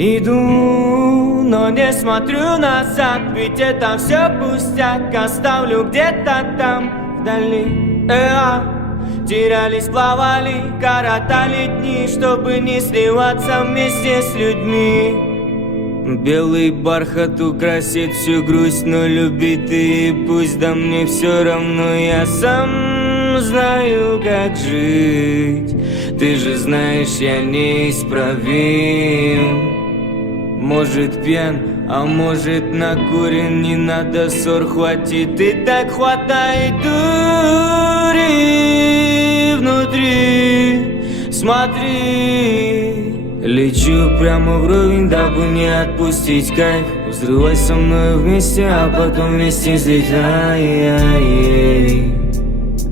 Иду, но не смотрю назад, ведь это все пустяк. Оставлю где-то там, вдали. Терялись, плавали, коротали дни, чтобы не сливаться вместе с людьми. Белый бархат украсит всю грусть, но любит и пусть, да мне все равно, я сам знаю, как жить. Ты же знаешь, я неисправим. Может пьян, а может накурен, не надо ссор, хватит и так хватает дури внутри. Смотри, лечу прямо вровень, дабы не отпустить кайф. Взрывай со мной вместе, а потом вместе взлетай.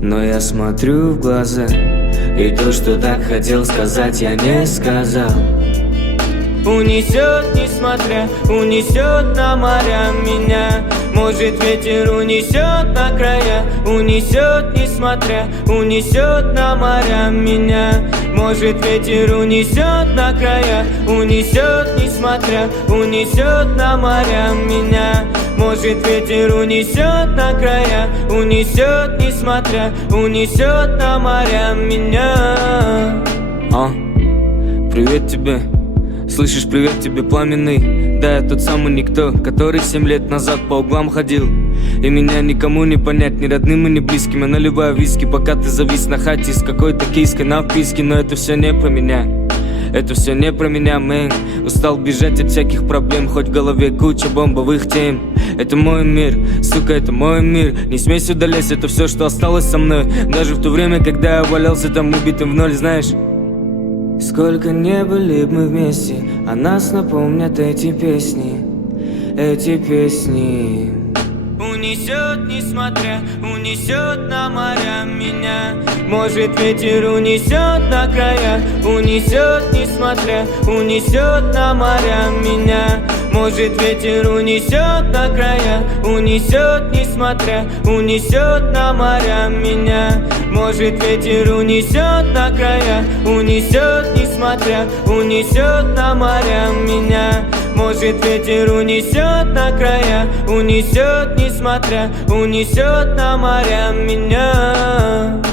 Но я смотрю в глаза, и то, что так хотел сказать, я не сказал. Унесет, несмотря, унесет на моря меня. Может ветер унесет на края, унесет, несмотря, унесет на моря меня. Может ветер унесет на края, унесет, несмотря, унесет на моря меня. Может ветер унесет на края, унесет, несмотря, унесет на моря меня. Привет тебе. Слышишь, привет тебе, пламенный. Да, я тот самый никто, который 7 лет назад по углам ходил. И меня никому не понять, ни родным и ни близким. Я наливаю виски, пока ты завис на хате с какой-то киской на вписке. Но это все не про меня, это все не про меня, мэн. Устал бежать от всяких проблем, хоть в голове куча бомбовых тем. Это мой мир, сука, это мой мир. Не смей сюда лезть, это все, что осталось со мной. Даже в то время, когда я валялся там убитым в ноль, знаешь. Сколько не были мы вместе, а нас напомнят эти песни, эти песни. Унесет, несмотря, унесет на моря меня. Может ветер унесет на края, унесет, несмотря, унесет на моря меня. Может ветер унесет на края, унесет, несмотря, унесет на моря меня. Может ветер унесет на края, унесет, несмотря, унесет на моря меня. Может ветер унесет на края, унесет, несмотря, унесет на моря меня.